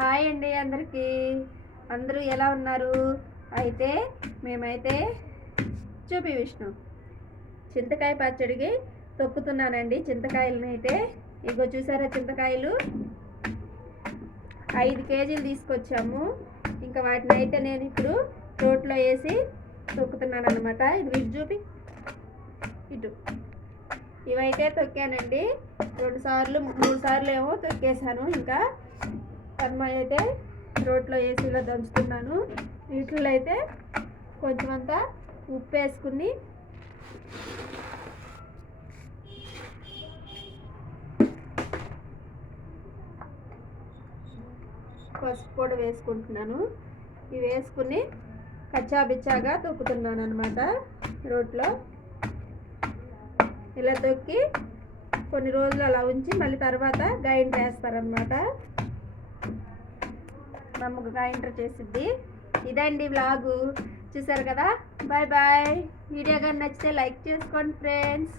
Hi అండి అందరికీ. అందరూ ఎలా ఉన్నారు? అయితే మేమైతే చూపి విష్ణు చింతకాయ పచ్చడికి తొక్కుతున్నానండి. చింతకాయలని అయితే ఇగో చూసారా, చింతకాయలు 5 కేజీలు తీసుకొచ్చాము. ఇంకా వాటిని అయితే నేను ఇప్పుడు రోట్లో వేసి తొక్కుతున్నాను అనమాట. ఇది చూపి ఇటు ఇవైతే తొక్కానండి. 2 సార్లు 3 సార్లు ఏమో తొక్కేసాను. ఇంకా కర్మాయి అయితే రోట్లో వేసి ఇలా దంచుతున్నాను. వీటిలో అయితే కొంచెం అంతా ఉప్పు వేసుకుని పసుపు కూడా వేసుకుంటున్నాను. ఇవి వేసుకుని కచ్చాబిచ్చాగా తొక్కుతున్నాను అనమాట. రోట్లో ఇలా తొక్కి కొన్ని రోజులు అలా ఉంచి మళ్ళీ తర్వాత గ్రైండర్ వేస్తారనమాట. మా అమ్మ గ్రైండర్ చేసిద్ది. ఇదండి వ్లాగు, చూసారు కదా. Bye bye. వీడియో కానీ నచ్చితే లైక్ చేసుకోండి ఫ్రెండ్స్.